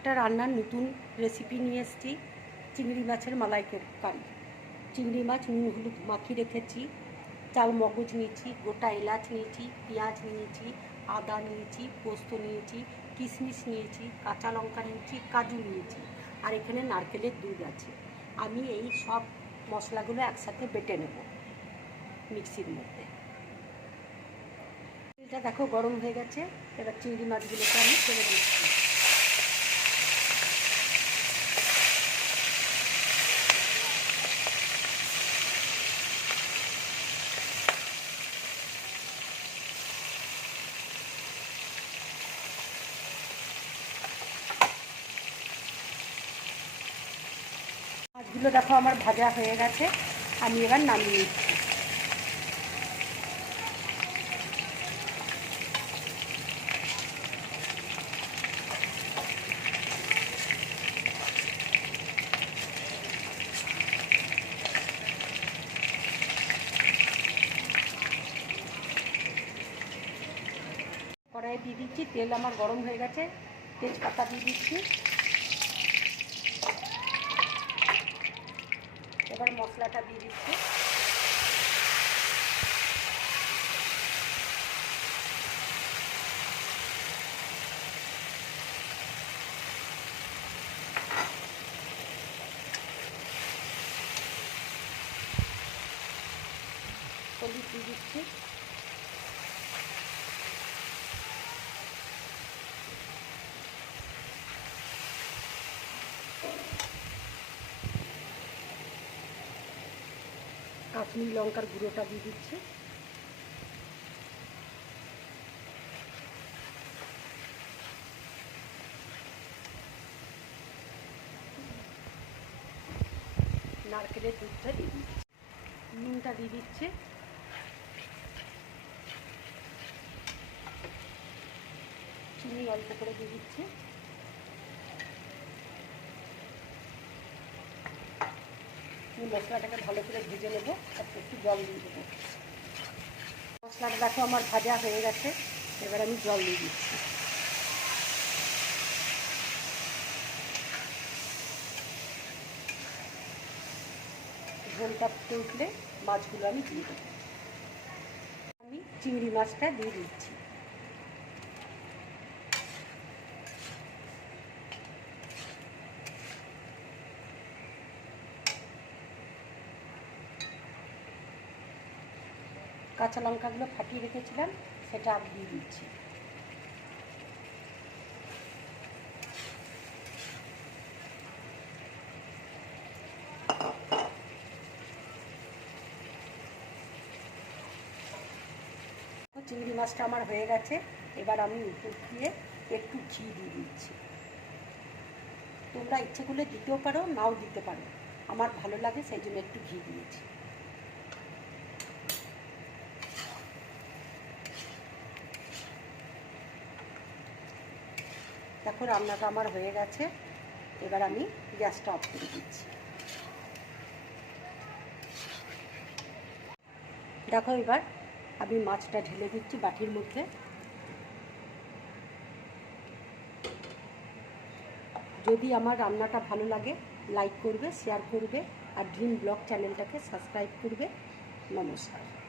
একটা রান্নার নতুন রেসিপি নিয়ে এসেছি, চিংড়ি মাছের মালাইকারি। চিংড়ি মাছ নুন হলুদ মাখিয়ে রেখেছি, চাল মগজ নিয়েছি, গোটা এলাচ নিয়েছি, পেঁয়াজ নিয়েছি, আদা নিয়েছি, পোস্ত নিয়েছি, কিশমিশ নিয়েছি, কাঁচা লঙ্কা নিয়েছি, কাজু নিয়েছি, আর এখানে নারকেলের দুধ আছে। আমি এই সব মশলাগুলো একসাথে বেটে নেব মিক্সির মধ্যে। এটা দেখো গরম হয়ে গেছে, এবার চিংড়ি মাছগুলোকে আমি ছেড়ে দিচ্ছি। মাছগুলো দেখো আমার ভাজা হয়ে গেছে, আমি এবার নামিয়ে নিচ্ছি। কড়াইয়ে দিয়ে দিচ্ছি, তেল আমার গরম হয়ে গেছে, তেজপাতা দিয়ে দিচ্ছি। এবার মশলাটা দিয়ে দিচ্ছি। হলুদ দিয়ে দিচ্ছি। কাশ্মীরি লঙ্কার গুঁড়োটা দিয়ে দিচ্ছি। নারকেলের দুধটা দিয়ে দিচ্ছি, নুনটা দিয়ে দিচ্ছি। চিনি অল্প করে দিয়ে দিচ্ছি। মশলাটাকে ভালো করে ভেজে নেবো, তারপর একটু জল দিয়ে দেবো। মশলাটা দেখো আমার ভাজা হয়ে গেছে, এবার আমি জল দিয়ে দিচ্ছি। ঝোলটা ফুটে উঠলে মাছগুলো আমি দিয়ে দেবো। আমি চিংড়ি মাছটা দিয়ে দিচ্ছি। কাঁচা লঙ্কাগুলো ফাটিয়ে রেখেছিলাম, সেটা আমি দিয়ে দিচ্ছি। চিংড়ি মাছটা আমার হয়ে গেছে, এবার আমি উপর দিয়ে একটু ঘি দিয়ে দিচ্ছি। তোমরা ইচ্ছে করলে দিতেও পারো, নাও দিতে পারো, আমার ভালো লাগে সেই জন্য একটু ঘি দিয়েছি। দেখো রান্নাটা আমার হয়ে গেছে, এবার আমি গ্যাসটা অফ করে দিচ্ছি। দেখো এবার আমি মাছটা ঢেলে দিচ্ছি বাটির মধ্যে। যদি আমার রান্নাটা ভালো লাগে লাইক করবে, শেয়ার করবে, আর ড্রিম ব্লগ চ্যানেলটাকে সাবস্ক্রাইব করবে। নমস্কার।